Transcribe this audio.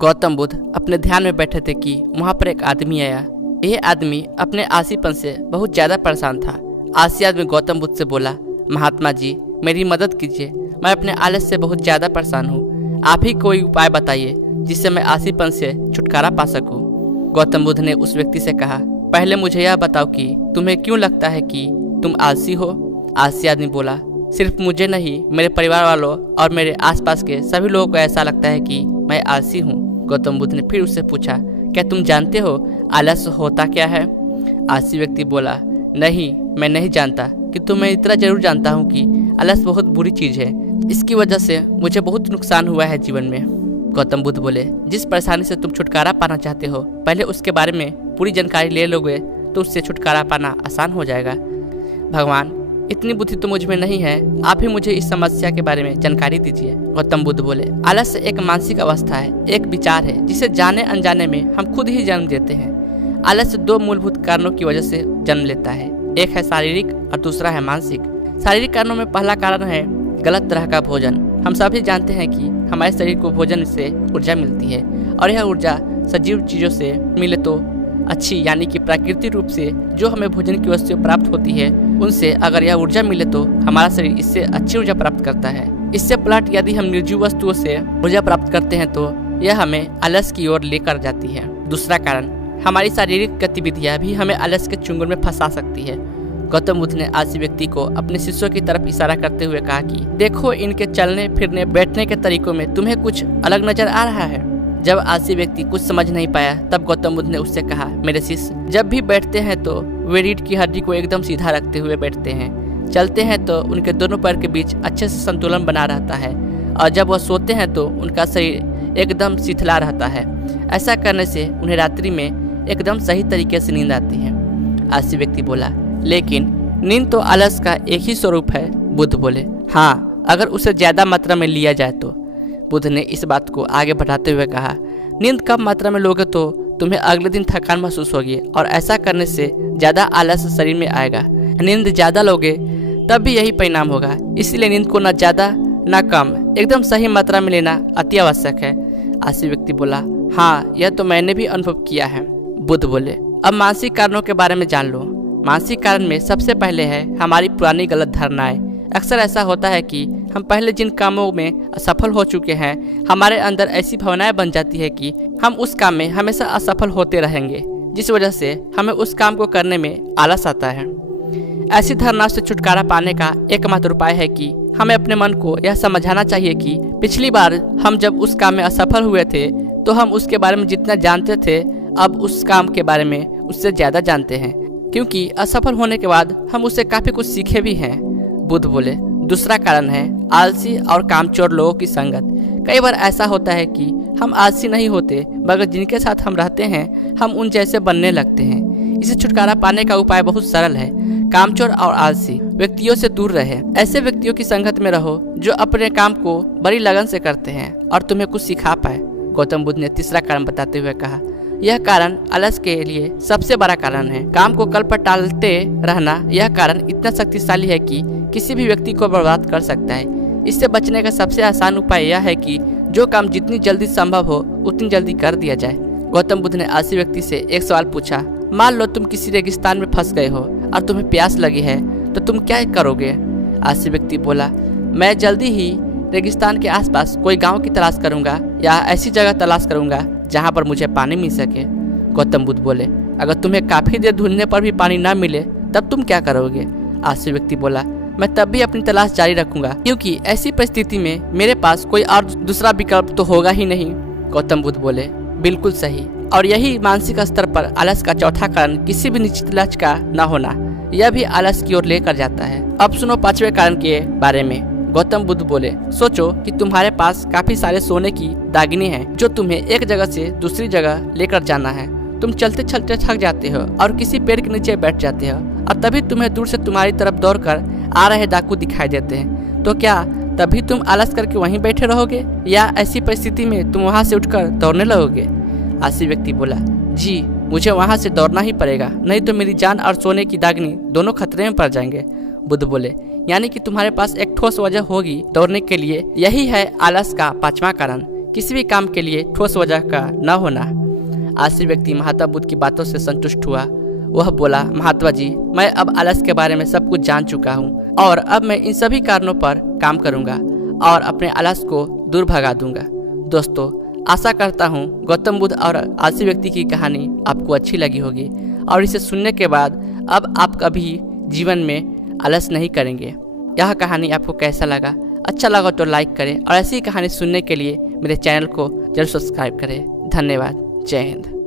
गौतम बुद्ध अपने ध्यान में बैठे थे कि वहाँ पर एक आदमी आया। यह आदमी अपने आलसीपन से बहुत ज़्यादा परेशान था। आलसी आदमी गौतम बुद्ध से बोला, महात्मा जी मेरी मदद कीजिए, मैं अपने आलस से बहुत ज़्यादा परेशान हूँ। आप ही कोई उपाय बताइए जिससे मैं आलसीपन से छुटकारा पा सकूँ। गौतम बुद्ध ने उस व्यक्ति से कहा, पहले मुझे यह बताओ कि तुम्हें क्यों लगता है कि तुम आलसी हो। आलसी आदमी बोला, सिर्फ मुझे नहीं, मेरे परिवार वालों और मेरे आसपास के सभी लोगों को ऐसा लगता है कि मैं आलसी हूँ। गौतम बुद्ध ने फिर उससे पूछा, क्या तुम जानते हो आलस होता क्या है। आलसी व्यक्ति बोला, नहीं मैं नहीं जानता, किंतु मैं इतना जरूर जानता हूँ कि आलस बहुत बुरी चीज़ है। इसकी वजह से मुझे बहुत नुकसान हुआ है जीवन में। गौतम बुद्ध बोले, जिस परेशानी से तुम छुटकारा पाना चाहते हो पहले उसके बारे में पूरी जानकारी ले लोगे तो उससे छुटकारा पाना आसान हो जाएगा। भगवान इतनी बुद्धि तो मुझ में नहीं है, आप ही मुझे इस समस्या के बारे में जानकारी दीजिए। गौतम बुद्ध बोले, आलस एक मानसिक अवस्था है, एक विचार है जिसे जाने अनजाने में हम खुद ही जन्म देते हैं। आलस दो मूलभूत कारणों की वजह से जन्म लेता है, एक है शारीरिक और दूसरा है मानसिक। शारीरिक कारणों में पहला कारण है गलत तरह का भोजन। हम सभी जानते हैं कि हमारे शरीर को भोजन से ऊर्जा मिलती है और यह ऊर्जा सजीव चीज़ों से मिले तो अच्छी, यानी कि प्राकृतिक रूप से जो हमें भोजन की वस्तुएं प्राप्त होती है उनसे अगर यह ऊर्जा मिले तो हमारा शरीर इससे अच्छी ऊर्जा प्राप्त करता है। इससे पलट यदि हम निर्जीव वस्तुओं से ऊर्जा प्राप्त करते हैं तो यह हमें आलस की ओर लेकर जाती है। दूसरा कारण, हमारी शारीरिक गतिविधियां भी हमें आलस के चुंगल में फंसा सकती है। गौतम बुद्ध ने आलसी व्यक्ति को अपने शिष्यों की तरफ इशारा करते हुए कहा कि देखो, इनके चलने फिरने बैठने के तरीकों में तुम्हें कुछ अलग नजर आ रहा है। जब आलसी व्यक्ति कुछ समझ नहीं पाया तब गौतम बुद्ध ने उससे कहा, मेरे शिष्य जब भी बैठते हैं तो वे रीढ़ की हड्डी को एकदम सीधा रखते हुए बैठते हैं। चलते हैं तो उनके दोनों पैर के बीच अच्छे से संतुलन बना रहता है और जब वह सोते हैं तो उनका शरीर एकदम शिथिला रहता है। ऐसा करने से उन्हें रात्रि में एकदम सही तरीके से नींद आती है। आलसी व्यक्ति बोला, लेकिन नींद तो आलस का एक ही स्वरूप है। बुद्ध बोले, हाँ अगर उसे ज्यादा मात्रा में लिया जाए तो। बुद्ध ने इस बात को आगे बढ़ाते हुए कहा, नींद कम मात्रा में लोगे तो तुम्हें अगले दिन थकान महसूस होगी और ऐसा करने से ज़्यादा आलस शरीर में आएगा। नींद ज़्यादा लोगे तब भी यही परिणाम होगा। इसलिए नींद को न ज़्यादा न कम, एकदम सही मात्रा में लेना अति आवश्यक है। आलसी व्यक्ति बोला, हाँ यह तो मैंने भी अनुभव किया है। बुद्ध बोले, अब मानसिक कारणों के बारे में जान लो। मानसिक कारण में सबसे पहले है हमारी पुरानी गलत धारणाएं। अक्सर ऐसा होता है कि हम पहले जिन कामों में असफल हो चुके हैं हमारे अंदर ऐसी भावनाएं बन जाती है कि हम उस काम में हमेशा असफल होते रहेंगे, जिस वजह से हमें उस काम को करने में आलस आता है। ऐसी धारणा से छुटकारा पाने का एकमात्र उपाय है कि हमें अपने मन को यह समझाना चाहिए कि पिछली बार हम जब उस काम में असफल हुए थे तो हम उसके बारे में जितना जानते थे अब उस काम के बारे में उससे ज़्यादा जानते हैं, क्योंकि असफल होने के बाद हम उससे काफ़ी कुछ सीखे भी हैं। बुद्ध बोले, दूसरा कारण है आलसी और कामचोर लोगों की संगत। कई बार ऐसा होता है कि हम आलसी नहीं होते मगर जिनके साथ हम रहते हैं हम उन जैसे बनने लगते हैं। इसे छुटकारा पाने का उपाय बहुत सरल है। कामचोर और आलसी व्यक्तियों से दूर रहे। ऐसे व्यक्तियों की संगत में रहो जो अपने काम को बड़ी लगन से करते हैं और तुम्हें कुछ सिखा पाए। गौतम बुद्ध ने तीसरा कारण बताते हुए कहा, यह कारण आलस के लिए सबसे बड़ा कारण है। काम को कल पर टालते रहना यह कारण इतना शक्तिशाली है कि किसी भी व्यक्ति को बर्बाद कर सकता है। इससे बचने का सबसे आसान उपाय यह है कि जो काम जितनी जल्दी संभव हो उतनी जल्दी कर दिया जाए। गौतम बुद्ध ने आलसी व्यक्ति से एक सवाल पूछा, मान लो तुम किसी रेगिस्तान में फंस गए हो और तुम्हें प्यास लगी है तो तुम क्या करोगे। आलसी व्यक्ति बोला, मैं जल्दी ही रेगिस्तान के आसपास कोई गाँव की तलाश करूंगा या ऐसी जगह तलाश करूंगा जहाँ पर मुझे पानी मिल सके। गौतम बुद्ध बोले, अगर तुम्हें काफी देर ढूंढने पर भी पानी न मिले तब तुम क्या करोगे। आलसी व्यक्ति बोला, मैं तब भी अपनी तलाश जारी रखूंगा, क्योंकि ऐसी परिस्थिति में मेरे पास कोई और दूसरा विकल्प तो होगा ही नहीं। गौतम बुद्ध बोले, बिल्कुल सही। और यही मानसिक स्तर पर आलस का चौथा कारण किसी भी निश्चित लक्ष्य का न होना, यह भी आलस की ओर लेकर जाता है। अब सुनो पांचवें कारण के बारे में। गौतम बुद्ध बोले, सोचो कि तुम्हारे पास काफी सारे सोने की दागिने हैं जो तुम्हें एक जगह से दूसरी जगह लेकर जाना है। तुम चलते चलते थक जाते हो और किसी पेड़ के नीचे बैठ जाते हो और तभी तुम्हें दूर से तुम्हारी तरफ दौड़कर आ रहे डाकू दिखाई देते हैं। तो क्या तभी तुम आलस करके वहीं बैठे रहोगे या ऐसी परिस्थिति में तुम वहां से उठकर दौड़ने लगोगे। आलसी व्यक्ति बोला, जी मुझे वहां से दौड़ना ही पड़ेगा, नहीं तो मेरी जान और सोने की दागिनी दोनों खतरे में पड़ जाएंगे। बुद्ध बोले, यानी कि तुम्हारे पास एक ठोस वजह होगी दौड़ने के लिए। यही है आलस का पांचवा कारण। किसी भी काम के लिए ठोस वजह का न होना। आलसी व्यक्ति महात्मा बुद्ध की बातों से संतुष्ट हुआ। वह बोला, महात्मा जी, मैं अब आलस के बारे में सब कुछ जान चुका हूँ और अब मैं इन सभी कारणों पर काम करूँगा और अपने आलस को दूर भगा दूंगा। दोस्तों, आशा करता हूँ गौतम बुद्ध और आलसी व्यक्ति की कहानी आपको अच्छी लगी होगी और इसे सुनने के बाद अब आप कभी जीवन में आलस नहीं करेंगे। यह कहानी आपको कैसा लगा? अच्छा लगा तो लाइक करें और ऐसी कहानी सुनने के लिए मेरे चैनल को जरूर सब्सक्राइब करें। धन्यवाद। जय हिंद।